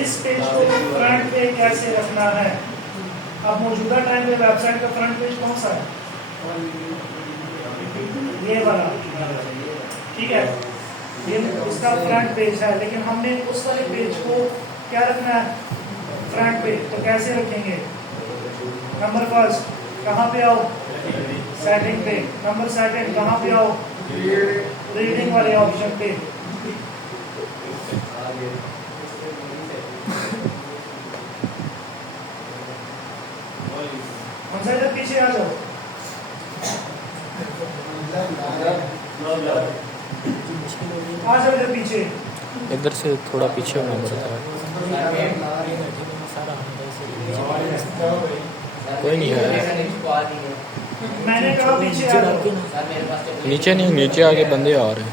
इस पेज को फ्रंट पे कैसे रखना है। अब मौजूदा टाइम पे वेबसाइट का फ्रंट पेज कौन सा है? ये वाला, ठीक है, ये इसका फ्रंट पेज है, लेकिन हमने उस वाले पेज को क्या रखना है, फ्रंट पेज। तो कैसे रखेंगे? नंबर फर्स्ट कहाँ पे आओ? सेटिंग पे। नंबर सेकंड कहाँ पे आओ? रीडिंग वाले ऑप्शन पे। इधर पीछे आ जाओ। आ जाओ इधर पीछे। इधर से थोड़ा पीछे होना पड़ता है। कोई नहीं है, मैंने कहा पीछे आ जाओ। नीचे नहीं, नीचे आगे बंदे आ रहे हैं।